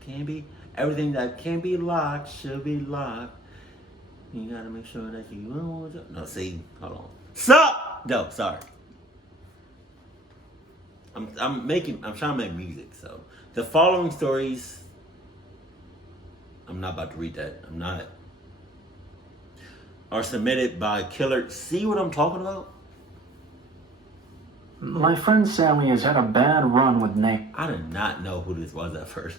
Can be everything that can be locked should be locked. You gotta make sure that you no see. Hold on. Stop. No, sorry. I'm trying to make music. So the following stories. I'm not about to read that. I'm not. Are submitted by Killer. See what I'm talking about? My friend Sally has had a bad run with Nick. I did not know who this was at first.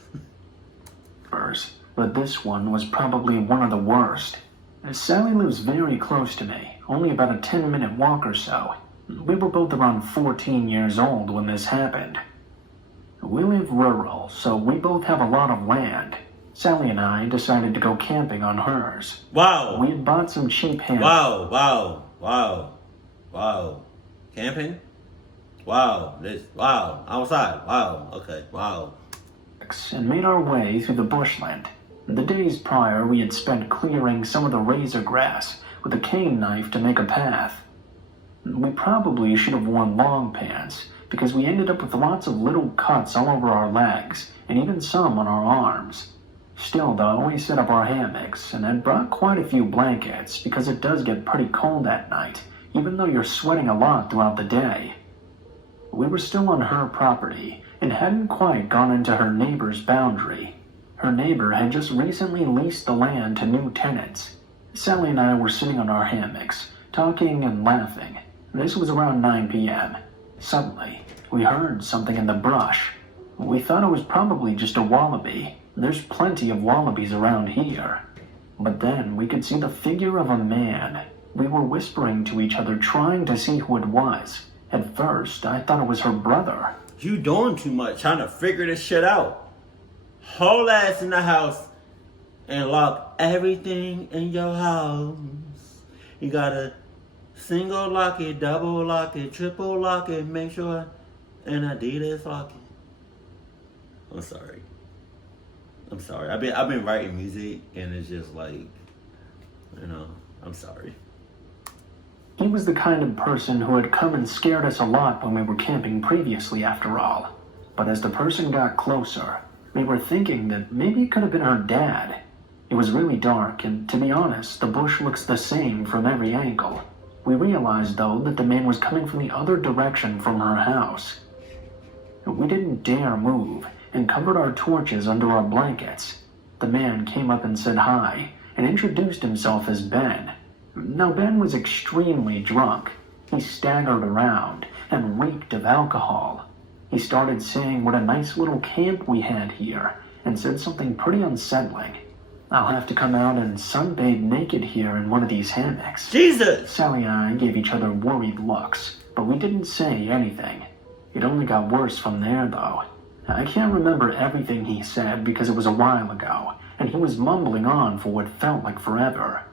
But this one was probably one of the worst. Sally lives very close to me, only about a 10-minute walk or so. We were both around 14 years old when this happened. We live rural, so we both have a lot of land. Sally and I decided to go camping on hers. Wow. We had bought some cheap ham. Wow. Camping? Wow. Outside. Wow. Okay. Wow. And made our way through the bushland. The days prior, we had spent clearing some of the razor grass with a cane knife to make a path. We probably should have worn long pants, because we ended up with lots of little cuts all over our legs, and even some on our arms. Still, though, we set up our hammocks, and had brought quite a few blankets, because it does get pretty cold at night, even though you're sweating a lot throughout the day. We were still on her property, and hadn't quite gone into her neighbor's boundary. Her neighbor had just recently leased the land to new tenants. Sally and I were sitting on our hammocks, talking and laughing. This was around 9 p.m. Suddenly, we heard something in the brush. We thought it was probably just a wallaby. There's plenty of wallabies around here. But then we could see the figure of a man. We were whispering to each other, trying to see who it was. At first, I thought it was her brother. You doing too much, trying to figure this shit out. Whole ass in the house and lock everything in your house. You gotta single lock it, double lock it, triple lock it, make sure, and Adidas lock it. I'm sorry. I've been writing music and it's just like, I'm sorry. He was the kind of person who had come and scared us a lot when we were camping previously, after all. But as the person got closer, we were thinking that maybe it could have been her dad. It was really dark, and to be honest, the bush looks the same from every angle. We realized, though, that the man was coming from the other direction from her house. We didn't dare move, and covered our torches under our blankets. The man came up and said hi, and introduced himself as Ben. Now, Ben was extremely drunk. He staggered around and reeked of alcohol. He started saying what a nice little camp we had here, and said something pretty unsettling. I'll have to come out and sunbathe naked here in one of these hammocks. Jesus! Sally and I gave each other worried looks, but we didn't say anything. It only got worse from there, though. I can't remember everything he said because it was a while ago, and he was mumbling on for what felt like forever.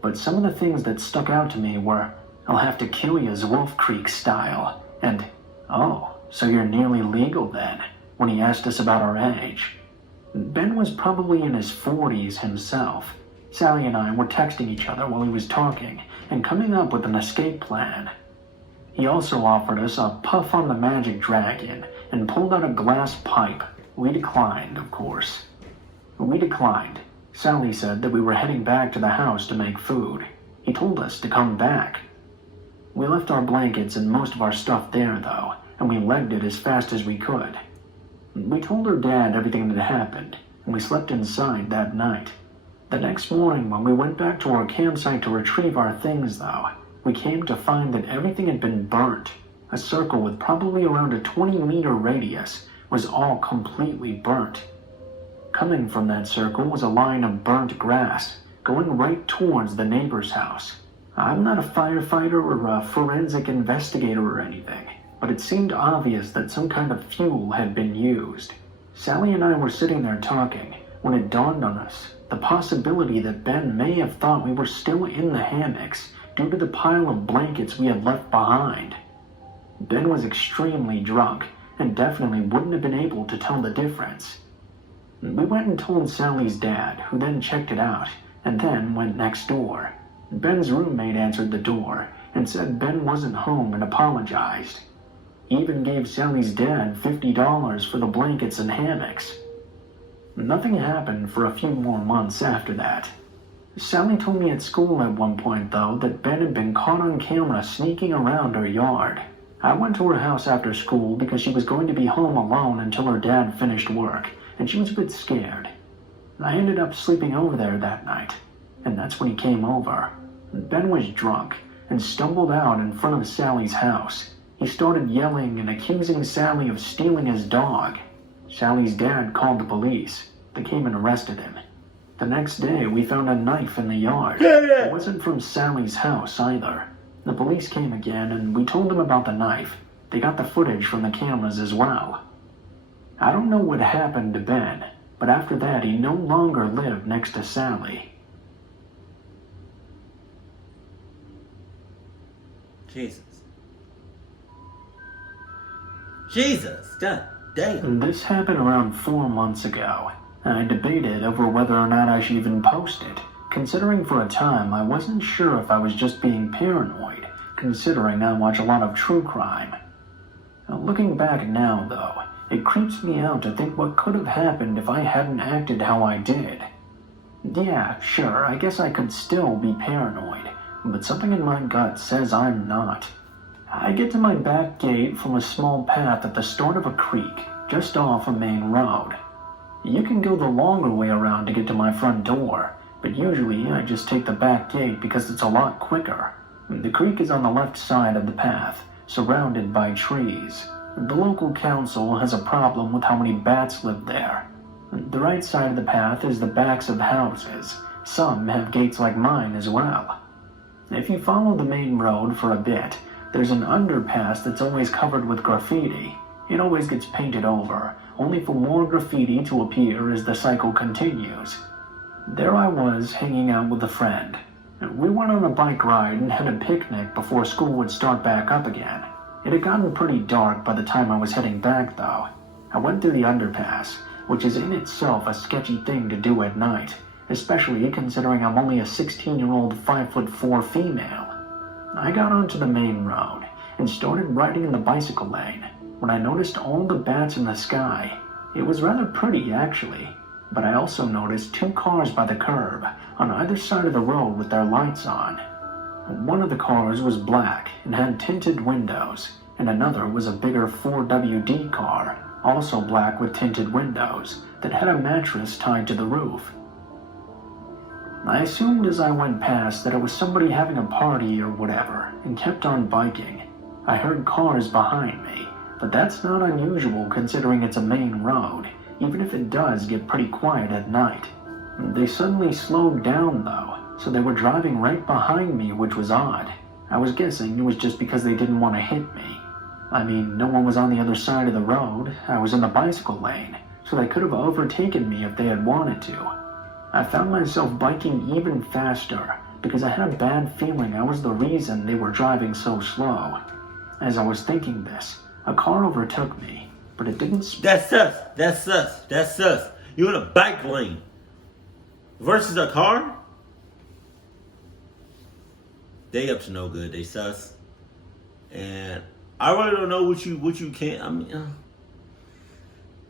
But some of the things that stuck out to me were, "I'll have to kill you Wolf Creek style," and, "Oh, so you're nearly legal then," when he asked us about our age. Ben was probably in his 40s himself. Sally and I were texting each other while he was talking, and coming up with an escape plan. He also offered us a puff on the magic dragon, and pulled out a glass pipe. We declined, of course. Sally said that we were heading back to the house to make food. He told us to come back. We left our blankets and most of our stuff there, though, and we legged it as fast as we could. We told her dad everything that happened, and we slept inside that night. The next morning, when we went back to our campsite to retrieve our things, though, we came to find that everything had been burnt. A circle with probably around a 20-meter radius was all completely burnt. Coming from that circle was a line of burnt grass, going right towards the neighbor's house. I'm not a firefighter or a forensic investigator or anything, but it seemed obvious that some kind of fuel had been used. Sally and I were sitting there talking when it dawned on us the possibility that Ben may have thought we were still in the hammocks due to the pile of blankets we had left behind. Ben was extremely drunk and definitely wouldn't have been able to tell the difference. We went and told Sally's dad, who then checked it out, and then went next door. Ben's roommate answered the door and said Ben wasn't home and apologized. He even gave Sally's dad $50 for the blankets and hammocks. Nothing happened for a few more months after that. Sally told me at school at one point, though, that Ben had been caught on camera sneaking around her yard. I went to her house after school because she was going to be home alone until her dad finished work, and she was a bit scared. I ended up sleeping over there that night, and that's when he came over. Ben was drunk and stumbled out in front of Sally's house. He started yelling and accusing Sally of stealing his dog. Sally's dad called the police. They came and arrested him. The next day, we found a knife in the yard. It wasn't from Sally's house either. The police came again, and we told them about the knife. They got the footage from the cameras as well. I don't know what happened to Ben, but after that, he no longer lived next to Sally. Jesus, god damn. This happened around 4 months ago. I debated over whether or not I should even post it, considering for a time I wasn't sure if I was just being paranoid, considering I watch a lot of true crime. Looking back now, though, it creeps me out to think what could have happened if I hadn't acted how I did. Yeah, sure, I guess I could still be paranoid, but something in my gut says I'm not. I get to my back gate from a small path at the start of a creek, just off a main road. You can go the longer way around to get to my front door, but usually I just take the back gate because it's a lot quicker. The creek is on the left side of the path, surrounded by trees. The local council has a problem with how many bats live there. The right side of the path is the backs of houses. Some have gates like mine as well. If you follow the main road for a bit, there's an underpass that's always covered with graffiti. It always gets painted over, only for more graffiti to appear as the cycle continues. There I was, hanging out with a friend. We went on a bike ride and had a picnic before school would start back up again. It had gotten pretty dark by the time I was heading back, though. I went through the underpass, which is in itself a sketchy thing to do at night, especially considering I'm only a 16-year-old 5'4" female. I got onto the main road and started riding in the bicycle lane when I noticed all the bats in the sky. It was rather pretty, actually, but I also noticed 2 cars by the curb on either side of the road with their lights on. One of the cars was black and had tinted windows, and another was a bigger 4WD car, also black with tinted windows, that had a mattress tied to the roof. I assumed as I went past that it was somebody having a party or whatever, and kept on biking. I heard cars behind me, but that's not unusual considering it's a main road, even if it does get pretty quiet at night. They suddenly slowed down though, so they were driving right behind me, which was odd. I was guessing it was just because they didn't want to hit me. I mean, no one was on the other side of the road. I was in the bicycle lane, so they could have overtaken me if they had wanted to. I found myself biking even faster because I had a bad feeling I was the reason they were driving so slow. As I was thinking this, a car overtook me, but it didn't... That's sus. You in a bike lane versus a car? They up to no good. They sus. And I really don't know what you can't. I mean,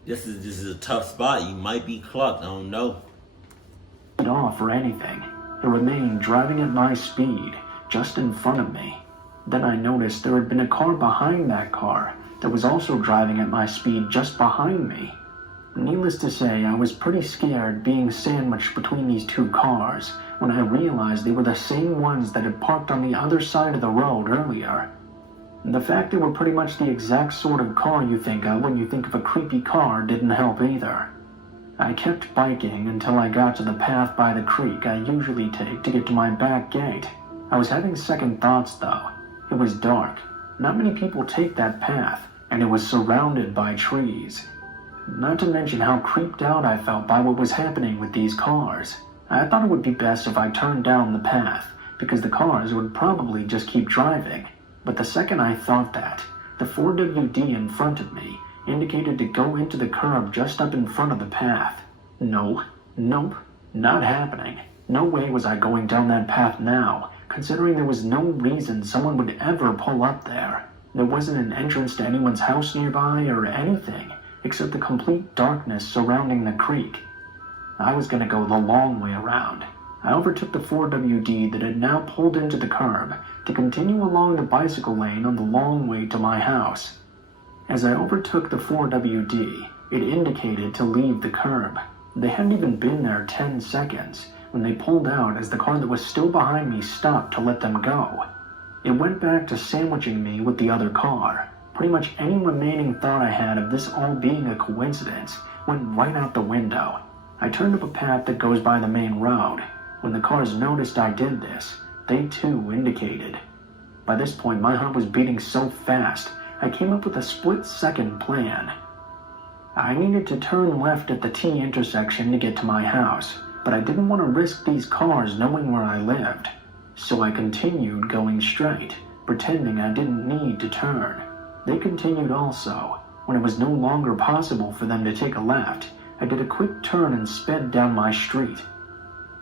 this is a tough spot. You might be clucked. I don't know. Off or anything. It remained driving at my speed, just in front of me. Then I noticed there had been a car behind that car that was also driving at my speed just behind me. Needless to say, I was pretty scared being sandwiched between these 2 cars when I realized they were the same ones that had parked on the other side of the road earlier. The fact they were pretty much the exact sort of car you think of when you think of a creepy car didn't help either. I kept biking until I got to the path by the creek I usually take to get to my back gate. I was having second thoughts though. It was dark. Not many people take that path, and it was surrounded by trees. Not to mention how creeped out I felt by what was happening with these cars. I thought it would be best if I turned down the path, because the cars would probably just keep driving. But the second I thought that, the 4WD in front of me indicated to go into the curb just up in front of the path. Nope, not happening. No way was I going down that path now, considering there was no reason someone would ever pull up there. There wasn't an entrance to anyone's house nearby or anything, except the complete darkness surrounding the creek. I was going to go the long way around. I overtook the 4WD that had now pulled into the curb to continue along the bicycle lane on the long way to my house. As I overtook the 4WD, it indicated to leave the curb. They hadn't even been there 10 seconds when they pulled out as the car that was still behind me stopped to let them go. It went back to sandwiching me with the other car. Pretty much any remaining thought I had of this all being a coincidence went right out the window. I turned up a path that goes by the main road. When the cars noticed I did this, they too indicated. By this point, my heart was beating so fast, I came up with a split-second plan. I needed to turn left at the T intersection to get to my house, but I didn't want to risk these cars knowing where I lived. So I continued going straight, pretending I didn't need to turn. They continued also. When it was no longer possible for them to take a left, I did a quick turn and sped down my street.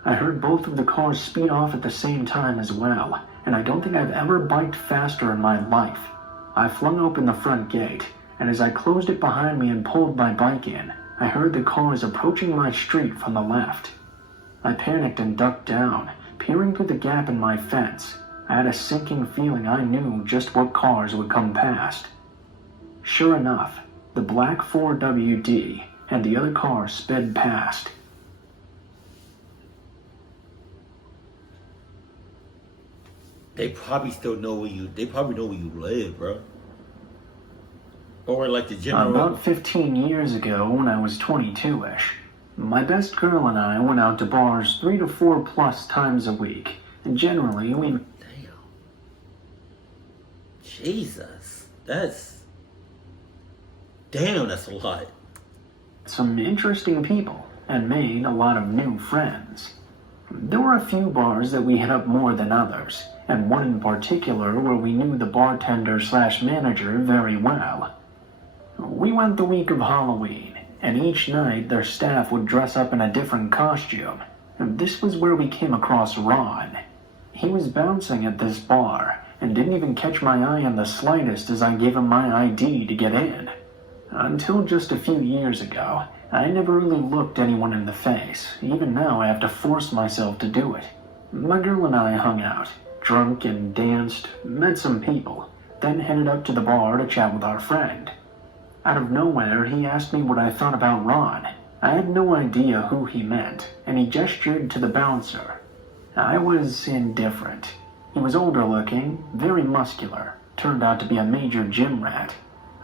I heard both of the cars speed off at the same time as well, and I don't think I've ever biked faster in my life. I flung open the front gate, and as I closed it behind me and pulled my bike in, I heard the cars approaching my street from the left. I panicked and ducked down, peering through the gap in my fence. I had a sinking feeling I knew just what cars would come past. Sure enough, the black 4WD and the other car sped past. They probably know where you live, bro. Or like the general. About 15 years ago, when I was 22-ish, my best girl and I went out to bars 3 to 4 plus times a week. And generally, we... Damn. Jesus. That's a lot. Some interesting people, and made a lot of new friends. There were a few bars that we hit up more than others, and one in particular where we knew the bartender/manager very well. We went the week of Halloween, and each night their staff would dress up in a different costume. And this was where we came across Ron. He was bouncing at this bar, and didn't even catch my eye in the slightest as I gave him my ID to get in. Until just a few years ago, I never really looked anyone in the face. Even now I have to force myself to do it. My girl and I hung out, drunk and danced, met some people, then headed up to the bar to chat with our friend. Out of nowhere, he asked me what I thought about Ron. I had no idea who he meant, and he gestured to the bouncer. I was indifferent. He was older looking, very muscular, turned out to be a major gym rat.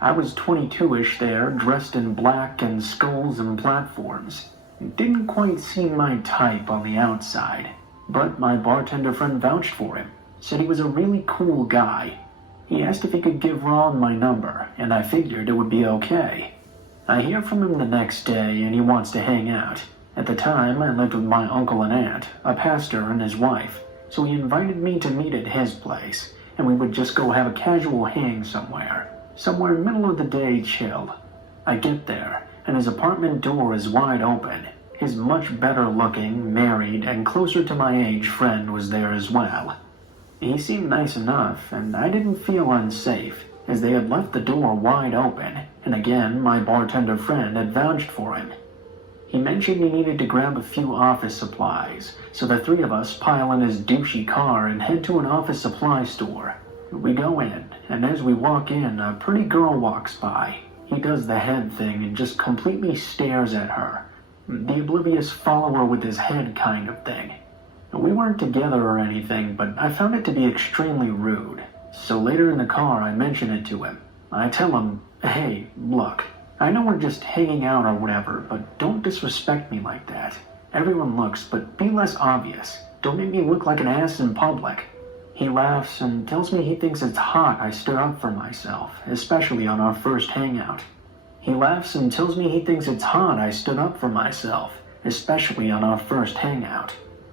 I was 22-ish there, dressed in black and skulls and platforms. It didn't quite seem my type on the outside, but my bartender friend vouched for him, said he was a really cool guy. He asked if he could give Ron my number, and I figured it would be okay. I hear from him the next day, and he wants to hang out. At the time, I lived with my uncle and aunt, a pastor and his wife, so he invited me to meet at his place, and we would just go have a casual hang somewhere middle of the day chill. I get there, and his apartment door is wide open. His much better looking, married, and closer to my age friend was there as well. He seemed nice enough, and I didn't feel unsafe, as they had left the door wide open, and again my bartender friend had vouched for him. He mentioned he needed to grab a few office supplies, so the three of us pile in his douchey car and head to an office supply store. We go in, and as we walk in, a pretty girl walks by. He does the head thing and just completely stares at her. The oblivious follower with his head kind of thing. We weren't together or anything, but I found it to be extremely rude. So later in the car, I mention it to him. I tell him, hey, look, I know we're just hanging out or whatever, but don't disrespect me like that. Everyone looks, but be less obvious. Don't make me look like an ass in public. He laughs and tells me he thinks it's hot I stood up for myself, especially on our first hangout.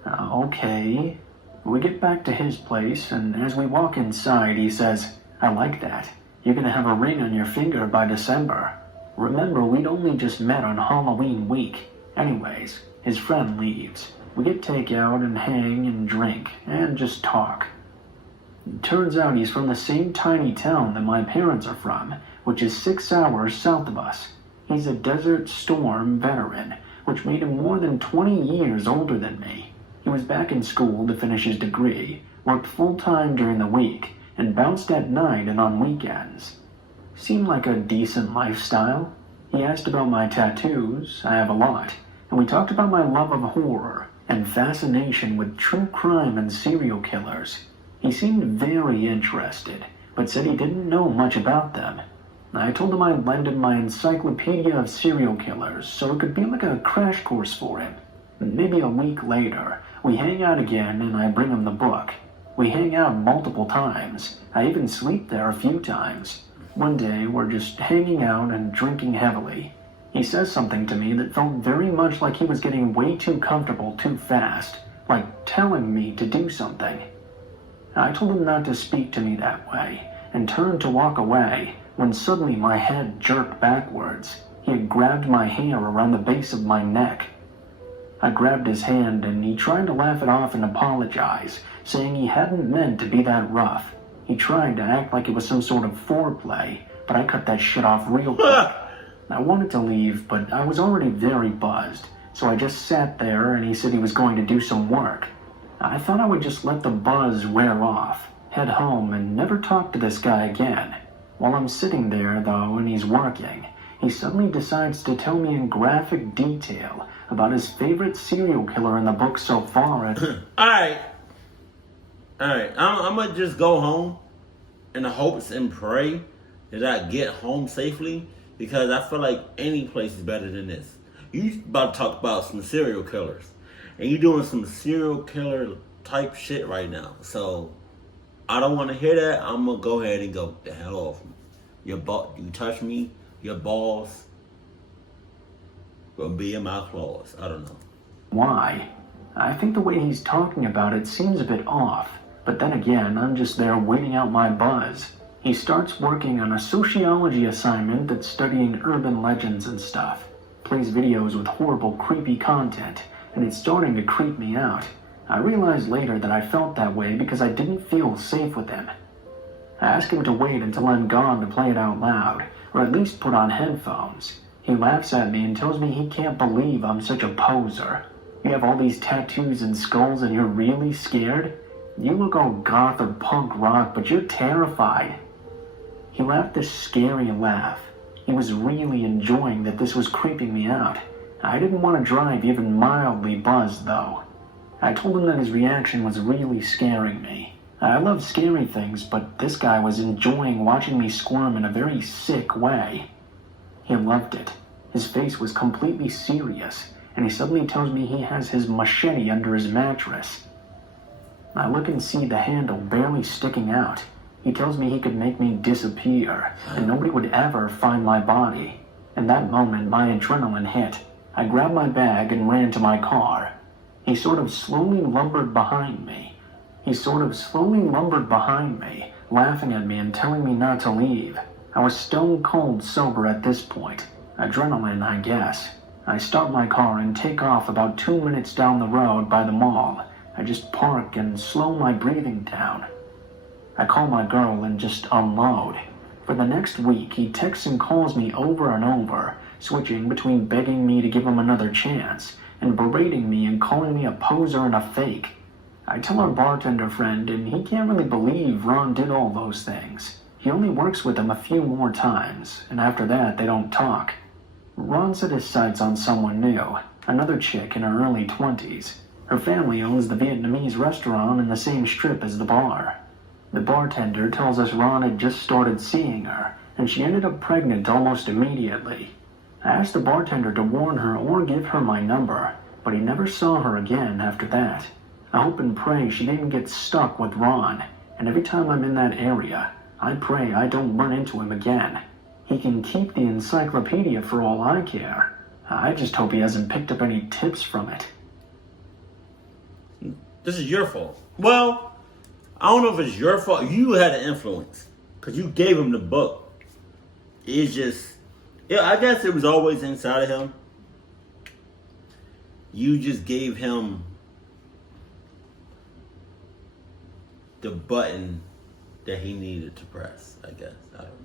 Okay. We get back to his place, and as we walk inside, he says, I like that. You're gonna have a ring on your finger by December. Remember, we'd only just met on Halloween week. Anyways, his friend leaves. We get takeout and hang and drink, and just talk. It turns out he's from the same tiny town that my parents are from, which is 6 hours south of us. He's a Desert Storm veteran, which made him more than 20 years older than me. He was back in school to finish his degree, worked full-time during the week, and bounced at night and on weekends. Seemed like a decent lifestyle. He asked about my tattoos, I have a lot, and we talked about my love of horror and fascination with true crime and serial killers. He seemed very interested, but said he didn't know much about them. I told him I'd lend him my encyclopedia of serial killers so it could be like a crash course for him. Maybe a week later, we hang out again and I bring him the book. We hang out multiple times. I even sleep there a few times. One day, we're just hanging out and drinking heavily. He says something to me that felt very much like he was getting way too comfortable too fast, like telling me to do something. I told him not to speak to me that way, and turned to walk away, when suddenly my head jerked backwards. He had grabbed my hair around the base of my neck. I grabbed his hand and he tried to laugh it off and apologize, saying he hadn't meant to be that rough. He tried to act like it was some sort of foreplay, but I cut that shit off real quick. I wanted to leave, but I was already very buzzed, so I just sat there and he said he was going to do some work. I thought I would just let the buzz wear off, head home, and never talk to this guy again. While I'm sitting there, though, and he's working, he suddenly decides to tell me in graphic detail about his favorite serial killer in the book so far. Alright. I'm gonna just go home in the hopes and pray that I get home safely, because I feel like any place is better than this. You about to talk about some serial killers, and you doing some serial killer type shit right now. So I don't want to hear that. I'm gonna go ahead and go the hell off. You touch me, your balls will be in my claws. I don't know. Why? I think the way he's talking about it seems a bit off. But then again, I'm just there waiting out my buzz. He starts working on a sociology assignment that's studying urban legends and stuff. Plays videos with horrible, creepy content, and it's starting to creep me out. I realized later that I felt that way because I didn't feel safe with him. I ask him to wait until I'm gone to play it out loud, or at least put on headphones. He laughs at me and tells me he can't believe I'm such a poser. You have all these tattoos and skulls and you're really scared? You look all goth or punk rock, but you're terrified. He laughed this scary laugh. He was really enjoying that this was creeping me out. I didn't want to drive even mildly buzzed, though. I told him that his reaction was really scaring me. I love scary things, but this guy was enjoying watching me squirm in a very sick way. He loved it. His face was completely serious, and he suddenly tells me he has his machete under his mattress. I look and see the handle barely sticking out. He tells me he could make me disappear, and nobody would ever find my body. In that moment, my adrenaline hit. I grabbed my bag and ran to my car. He sort of slowly lumbered behind me, laughing at me and telling me not to leave. I was stone cold sober at this point. Adrenaline, I guess. I start my car and take off about 2 minutes down the road by the mall. I just park and slow my breathing down. I call my girl and just unload. For the next week, he texts and calls me over and over, switching between begging me to give him another chance and berating me and calling me a poser and a fake. I tell our bartender friend, and he can't really believe Ron did all those things. He only works with him a few more times, and after that, they don't talk. Ron set his sights on someone new, another chick in her early 20s. Her family owns the Vietnamese restaurant in the same strip as the bar. The bartender tells us Ron had just started seeing her, and she ended up pregnant almost immediately. I asked the bartender to warn her or give her my number, but he never saw her again after that. I hope and pray she didn't get stuck with Ron, and every time I'm in that area, I pray I don't run into him again. He can keep the encyclopedia for all I care. I just hope he hasn't picked up any tips from it. This is your fault. Well, I don't know if it's your fault. You had an influence, because you gave him the book. It's just, yeah, I guess it was always inside of him. You just gave him the button that he needed to press, I guess. I don't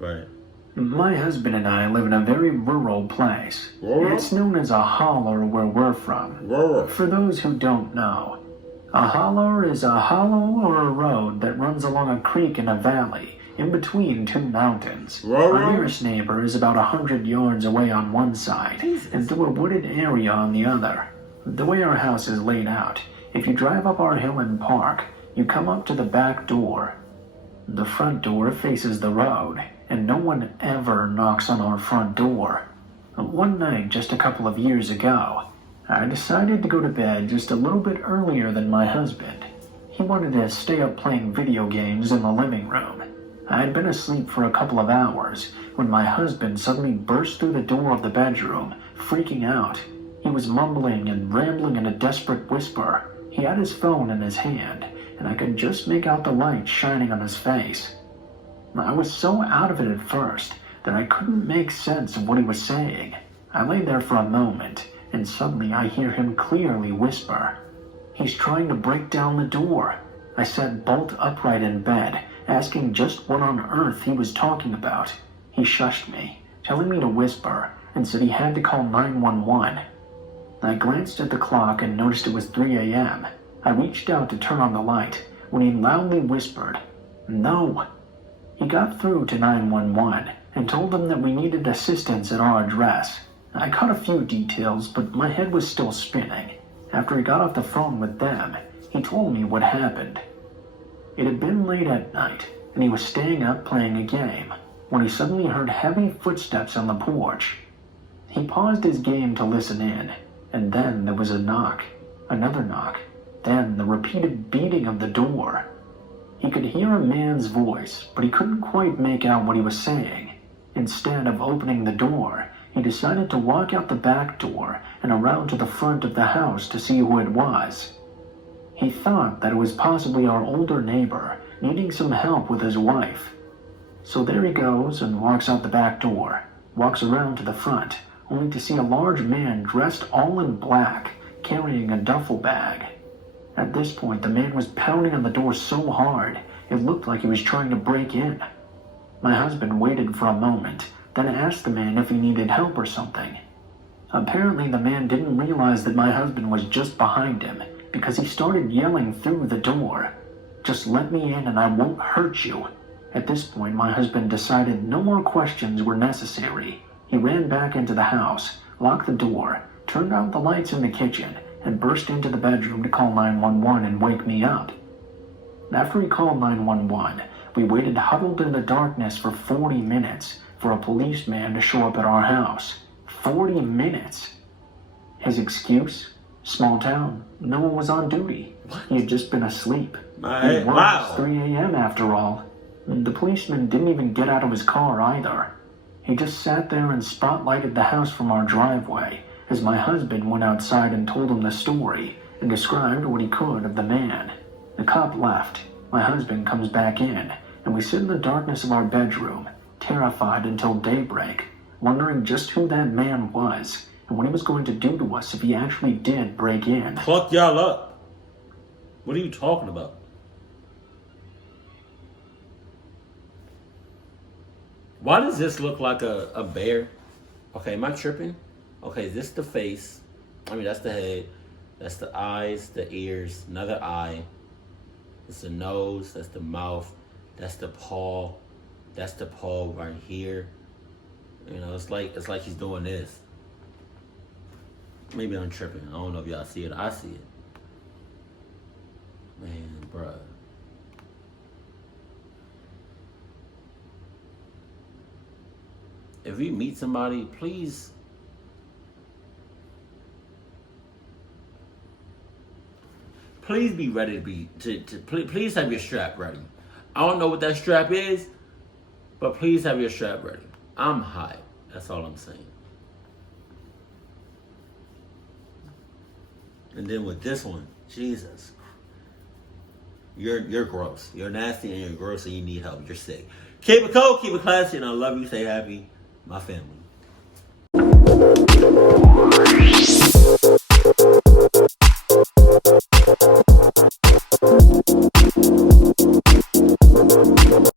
know. Right. My husband and I live in a very rural place. Rural? It's known as a holler where we're from. Rural. For those who don't know, a holler is a hollow or a road that runs along a creek in a valley, in between two mountains. Rural? Our nearest neighbor is about 100 yards away on one side, and through a wooded area on the other. The way our house is laid out, if you drive up our hill and park, you come up to the back door. The front door faces the road, and no one ever knocks on our front door. One night, just a couple of years ago, I decided to go to bed just a little bit earlier than my husband. He wanted to stay up playing video games in the living room. I had been asleep for a couple of hours when my husband suddenly burst through the door of the bedroom, freaking out. He was mumbling and rambling in a desperate whisper. He had his phone in his hand, and I could just make out the light shining on his face. I was so out of it at first that I couldn't make sense of what he was saying. I lay there for a moment, and suddenly I hear him clearly whisper, "He's trying to break down the door." I sat bolt upright in bed, asking just what on earth he was talking about. He shushed me, telling me to whisper, and said he had to call 911. I glanced at the clock and noticed it was 3 a.m. I reached out to turn on the light when he loudly whispered, "No." He got through to 911 and told them that we needed assistance at our address. I caught a few details, but my head was still spinning. After he got off the phone with them, he told me what happened. It had been late at night, and he was staying up playing a game, when he suddenly heard heavy footsteps on the porch. He paused his game to listen in, and then there was a knock, another knock, then the repeated beating of the door. He could hear a man's voice, but he couldn't quite make out what he was saying. Instead of opening the door, he decided to walk out the back door and around to the front of the house to see who it was. He thought that it was possibly our older neighbor, needing some help with his wife. So there he goes and walks out the back door, walks around to the front, only to see a large man dressed all in black, carrying a duffel bag. At this point, the man was pounding on the door so hard, it looked like he was trying to break in. My husband waited for a moment, then asked the man if he needed help or something. Apparently, the man didn't realize that my husband was just behind him, because he started yelling through the door, "Just let me in and I won't hurt you." At this point, my husband decided no more questions were necessary. He ran back into the house, locked the door, turned out the lights in the kitchen, and burst into the bedroom to call 911 and wake me up. After he called 911, we waited huddled in the darkness for 40 minutes for a policeman to show up at our house. 40 minutes! His excuse? Small town. No one was on duty. He had just been asleep. It was 3 a.m. after all. The policeman didn't even get out of his car either. He just sat there and spotlighted the house from our driveway as my husband went outside and told him the story and described what he could of the man. The cop left. My husband comes back in, and we sit in the darkness of our bedroom, terrified until daybreak, wondering just who that man was and what he was going to do to us if he actually did break in. Fuck y'all up. What are you talking about? Why does this look like a bear? Okay, am I tripping? Okay, is this the face? I mean, that's the head. That's the eyes, the ears, another eye. It's the nose, that's the mouth. That's the paw. That's the paw right here. You know, it's like he's doing this. Maybe I'm tripping. I don't know if y'all see it. I see it. Man, bruh. If you meet somebody, please be ready please have your strap ready. I don't know what that strap is, but please have your strap ready. I'm high. That's all I'm saying. And then with this one, Jesus. You're gross. You're nasty and you're gross and you need help. You're sick. Keep it cold, keep it classy, and I love you. Stay happy. My family.